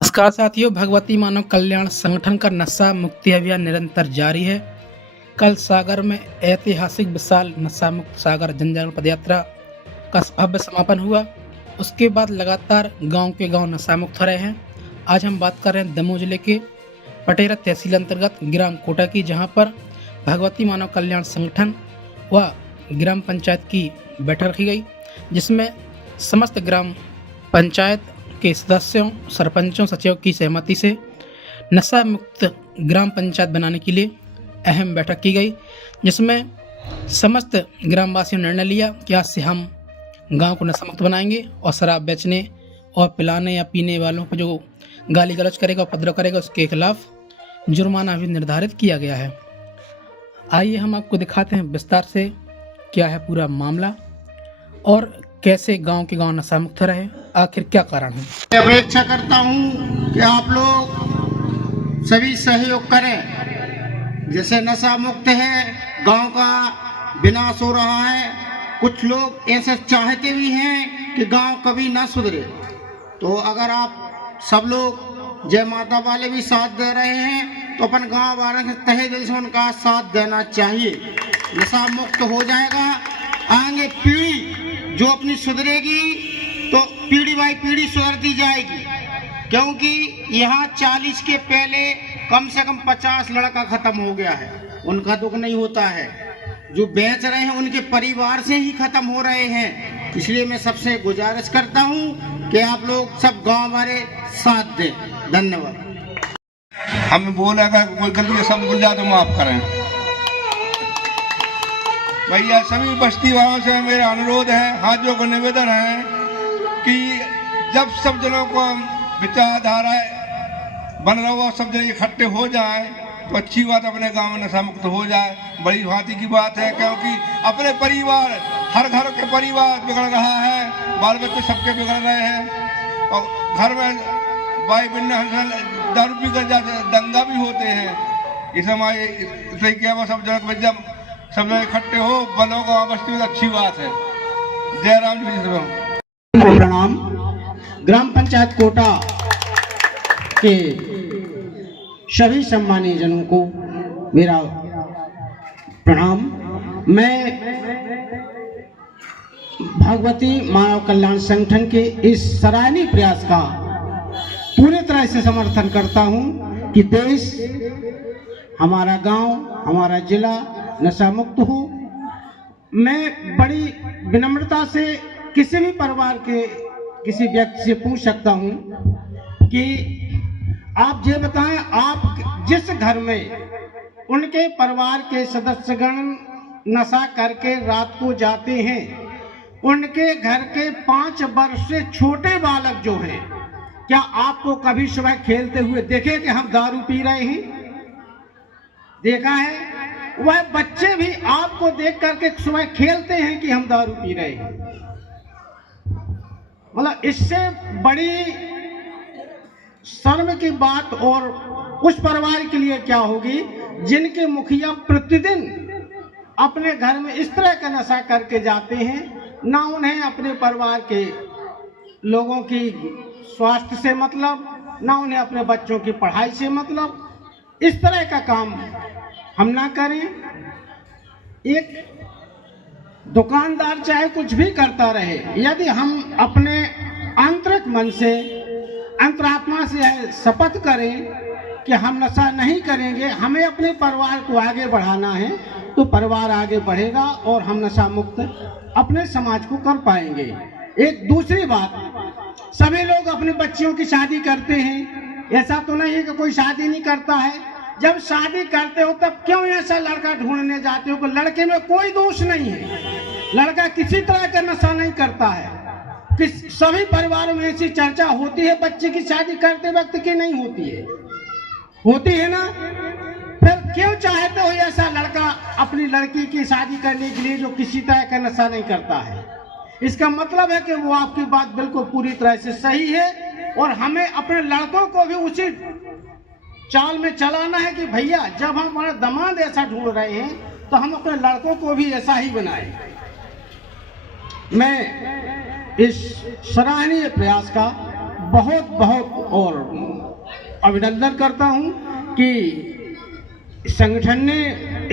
नमस्कार साथियों, भगवती मानव कल्याण संगठन का नशा मुक्ति अभियान निरंतर जारी है। कल सागर में ऐतिहासिक विशाल नशा मुक्त सागर जनजागरण पदयात्रा का भव्य समापन हुआ। उसके बाद लगातार गांव के गांव नशा मुक्त हो रहे हैं। आज हम बात कर रहे हैं दमोह जिले के पटेरा तहसील अंतर्गत ग्राम कोटा की, जहां पर भगवती मानव कल्याण संगठन व ग्राम पंचायत की बैठक रखी गई, जिसमें समस्त ग्राम पंचायत के सदस्यों, सरपंचों, सचिव की सहमति से नशा मुक्त ग्राम पंचायत बनाने के लिए अहम बैठक की गई, जिसमें समस्त ग्रामवासियों ने निर्णय लिया कि आज से हम गांव को नशा मुक्त बनाएंगे और शराब बेचने और पिलाने या पीने वालों को जो गाली गलौज करेगा, उपद्रव करेगा, उसके खिलाफ जुर्माना भी निर्धारित किया गया है। आइए हम आपको दिखाते हैं विस्तार से क्या है पूरा मामला और कैसे गांव के गांव नशा मुक्त रहे, आखिर क्या कारण है। अपेक्षा करता हूं कि आप लोग सभी सहयोग करें। जैसे नशा मुक्त है, गांव का विनाश हो रहा है, कुछ लोग ऐसे चाहते भी हैं कि गांव कभी ना सुधरे। तो अगर आप सब लोग जय माता वाले भी साथ दे रहे हैं तो अपन गांव वालों के तहे दिल से उनका साथ देना चाहिए। नशा मुक्त हो जाएगा, आगे पीढ़ी जो अपनी सुधरेगी तो पीढ़ी बाई पीढ़ी सुधरती जाएगी, क्योंकि यहाँ 40 के पहले कम से कम 50 लड़का खत्म हो गया है। उनका दुख नहीं होता है, जो बेच रहे हैं उनके परिवार से ही खत्म हो रहे हैं। इसलिए मैं सबसे गुजारिश करता हूँ कि आप लोग सब गांव वाले साथ दें। धन्यवाद। हमें बोला कोई गलती सब भूल जाए तो माफ करें। भैया सभी बस्ती वालों से मेरा अनुरोध है, हाथ जोड़ कर निवेदन है कि जब सब जनों को विचारधारा बन रहा हो, सब जन इकट्ठे हो जाए तो अच्छी बात, अपने गांव में नशा मुक्त हो जाए। बड़ी भांति की बात है, क्योंकि अपने परिवार, हर घर के परिवार बिगड़ रहा है, बाल बच्चे सबके बिगड़ रहे हैं और घर में भाई बहन दारू पी कर जाते, दंगा भी होते हैं। इस समय सही किया सब जन जब सब लोग इकट्ठे हो बलों का बस्ती में अच्छी बात है। जय राम जी को प्रणाम। ग्राम पंचायत कोटा के सभी सम्मानीय जनों को मेरा प्रणाम। मैं भगवती मानव कल्याण संगठन के इस सराहनीय प्रयास का पूरी तरह से समर्थन करता हूं कि देश, हमारा गांव, हमारा जिला नशा मुक्त हो। मैं बड़ी विनम्रता से किसी भी परिवार के किसी व्यक्ति से पूछ सकता हूं कि आप ये बताएं, आप जिस घर में उनके परिवार के सदस्यगण नशा करके रात को जाते हैं, उनके घर के 5 वर्ष से छोटे बालक जो हैं, क्या आपको कभी सुबह खेलते हुए देखे कि हम दारू पी रहे हैं? देखा है? वह बच्चे भी आपको देख करके सुबह खेलते हैं कि हम दारू पी रहे हैं। मतलब इससे बड़ी शर्म की बात और उस परिवार के लिए क्या होगी जिनके मुखिया प्रतिदिन अपने घर में इस तरह का नशा करके जाते हैं। ना उन्हें अपने परिवार के लोगों की स्वास्थ्य से मतलब, ना उन्हें अपने बच्चों की पढ़ाई से मतलब। इस तरह का काम हम ना करें। एक दुकानदार चाहे कुछ भी करता रहे, यदि हम अपने आंतरिक मन से, अंतरात्मा से शपथ करें कि हम नशा नहीं करेंगे, हमें अपने परिवार को आगे बढ़ाना है, तो परिवार आगे बढ़ेगा और हम नशा मुक्त अपने समाज को कर पाएंगे। एक दूसरी बात, सभी लोग अपने बच्चियों की शादी करते हैं। ऐसा तो नहीं है कि कोई शादी नहीं करता है। जब शादी करते हो तब क्यों ऐसा लड़का ढूंढने जाते हो कि लड़के में कोई दोष नहीं है, लड़का किसी तरह का नशा नहीं करता है। कि सभी परिवारों में ऐसी चर्चा होती है बच्चे की शादी करते वक्त की नहीं होती है? होती है ना? फिर क्यों चाहते हो ऐसा लड़का अपनी लड़की की शादी करने के लिए जो किसी तरह का नशा नहीं करता है? इसका मतलब है कि वो आपकी बात बिल्कुल पूरी तरह से सही है और हमें अपने लड़कों को भी उसी चाल में चलाना है कि भैया जब हम हमारा दामाद ऐसा ढूंढ रहे हैं तो हम अपने लड़कों को भी ऐसा ही बनाएं। मैं इस सराहनीय प्रयास का बहुत बहुत और अभिनंदन करता हूं कि संगठन ने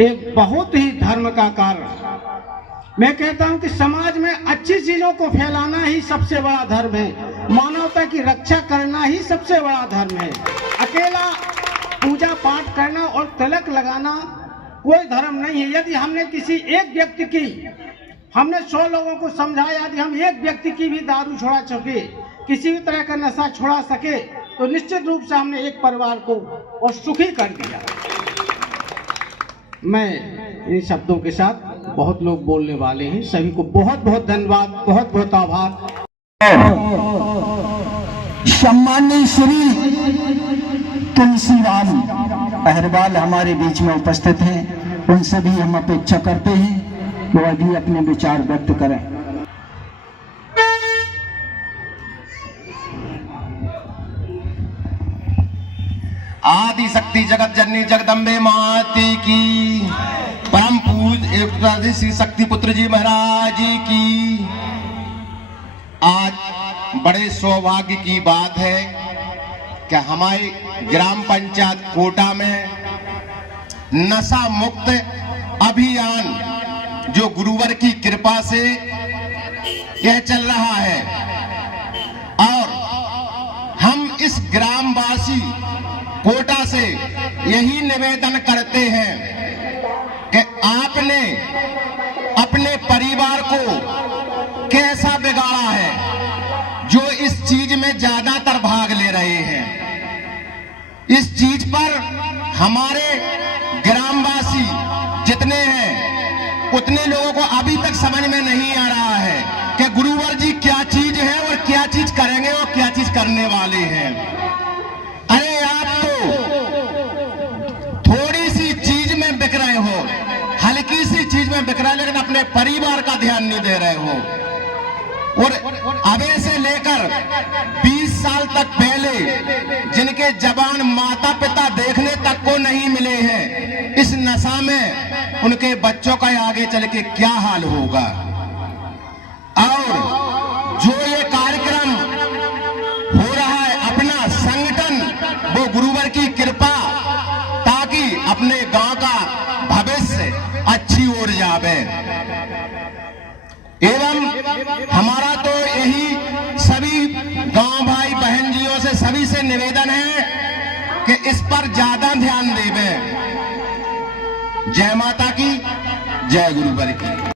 एक बहुत ही धर्म का कार्य, मैं कहता हूं कि समाज में अच्छी चीजों को फैलाना ही सबसे बड़ा धर्म है। मानवता की रक्षा करना ही सबसे बड़ा धर्म है। अकेला पूजा पाठ करना और तिलक लगाना कोई धर्म नहीं है। यदि हमने किसी एक व्यक्ति की, हमने 100 लोगों को समझाया, यदि हम एक व्यक्ति की भी दारू छुड़ा सके, किसी भी तरह का नशा छुड़ा सके, तो निश्चित रूप से हमने एक परिवार को और सुखी कर दिया। मैं इन शब्दों के साथ, बहुत लोग बोलने वाले हैं, सभी को बहुत बहुत धन्यवाद, बहुत बहुत आभार। सम्मानीय श्री तुलसीराम अहरवाल हमारे बीच में उपस्थित हैं, उनसे भी हम अपेक्षा करते हैं कि वह भी अपने विचार व्यक्त करें। आदि शक्ति जगत जननी जगदम्बे माती की, परम पूज्य श्री शक्ति पुत्र जी महाराज जी की। आज बड़े सौभाग्य की बात है कि हमारे ग्राम पंचायत कोटा में नशा मुक्त अभियान जो गुरुवर की कृपा से यह चल रहा है, और हम इस ग्रामवासी कोटा से यही निवेदन करते हैं कि आपने अपने परिवार को कैसा बिगाड़ा है जो इस चीज में ज्यादातर भाग ले रहे हैं। इस चीज पर हमारे ग्रामवासी जितने हैं उतने लोगों को अभी तक समझ में नहीं आ रहा है कि गुरुवर जी क्या चीज है और क्या चीज करेंगे और क्या चीज करने वाले हैं। अरे आप तो थोड़ी सी चीज में बिक रहे हो, हल्की सी चीज में बिक रहे, लेकिन अपने परिवार का ध्यान नहीं दे रहे हो। और अबे से लेकर 20 साल तक पहले जिनके जवान माता पिता देखने तक को नहीं मिले हैं, इस नशा में उनके बच्चों का आगे चल के क्या हाल होगा। और जो ये कार्यक्रम हो रहा है, अपना संगठन, वो गुरुवर की कृपा, ताकि अपने गांव का भविष्य अच्छी ओर जावे। एवं हमारा तो यही सभी गांव भाई बहन जियों से, सभी से निवेदन है कि इस पर ज्यादा ध्यान देवे। जय माता की, जय गुरुवर की।